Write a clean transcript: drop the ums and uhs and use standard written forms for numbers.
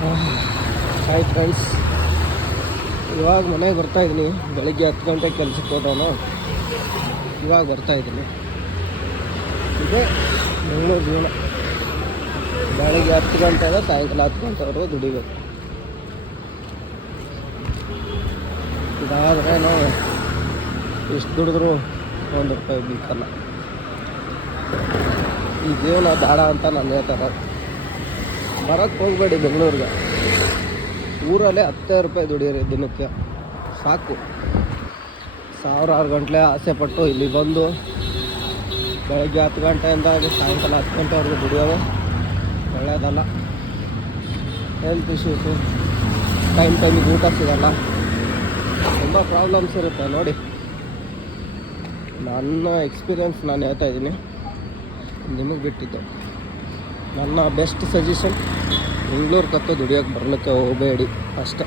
Hi friends, ಇವಾಗ ಮನೆಗೆ ಬರ್ತಾಯಿದ್ದೀನಿ. ಬೆಳಿಗ್ಗೆ 10 ಗಂಟೆಗೆ ಕೆಲಸಕ್ಕೆ ಹೋದವನು ಇವಾಗ ಬರ್ತಾಯಿದ್ದೀನಿ. ಇದೇ ಬೆಂಗಳೂರು ಜೀವನ. ಬೆಳಿಗ್ಗೆ 10 ಗಂಟೆಯಿಂದ ಸಾಯಂಕಾಲ 10 ಗಂಟೆವರೆಗೂ ದುಡಿಬೇಕು. ಇದಾದರೆ ನಾವು ಎಷ್ಟು ದುಡಿದ್ರೂ ₹1 ಬೀಕಲ್ಲ. ಈ ಜೀವನ ಬೇಡ ಅಂತ ನಾನು ಹೇಳ್ತಾರೆ. ಬರೋಕ್ಕೆ ಹೋಗಬೇಡಿ ಬೆಂಗಳೂರಿಗೆ. ಊರಲ್ಲೇ ₹10 ದುಡಿಯಿರಿ ದಿನಕ್ಕೆ ಸಾಕು. ಸಾವಿರಾರು ಗಂಟಲೆ ಆಸೆ ಪಟ್ಟು ಇಲ್ಲಿ ಬಂದು ಬೆಳಗ್ಗೆ 10 ಗಂಟೆಯಿಂದ ಸಾಯಂಕಾಲ 10 ಗಂಟೆವರೆಗೂ ದುಡಿಯೋದು ಒಳ್ಳೆಯದಲ್ಲ. ಹೆಲ್ತ್ ಇಶ್ಯೂಸು, ಟೈಮಿಗೆ ಊಟ ಸಿಗಲ್ಲ, ತುಂಬ ಪ್ರಾಬ್ಲಮ್ಸ್ ಇರುತ್ತೆ. ನೋಡಿ, ನನ್ನ ಎಕ್ಸ್ಪೀರಿಯನ್ಸ್ ನಾನು ಹೇಳ್ತಾ ಇದ್ದೀನಿ, ನಿಮಗೆ ಬಿಟ್ಟಿದ್ದು. ನನ್ನ ಬೆಸ್ಟ್ ಸಜೆಷನ್, ಬೆಂಗಳೂರು ಕತ್ತು ದುಡಿಯೋಕ್ಕೆ ಬರಲಿಕ್ಕೆ ಹೋಗಬೇಡಿ ಅಷ್ಟೇ.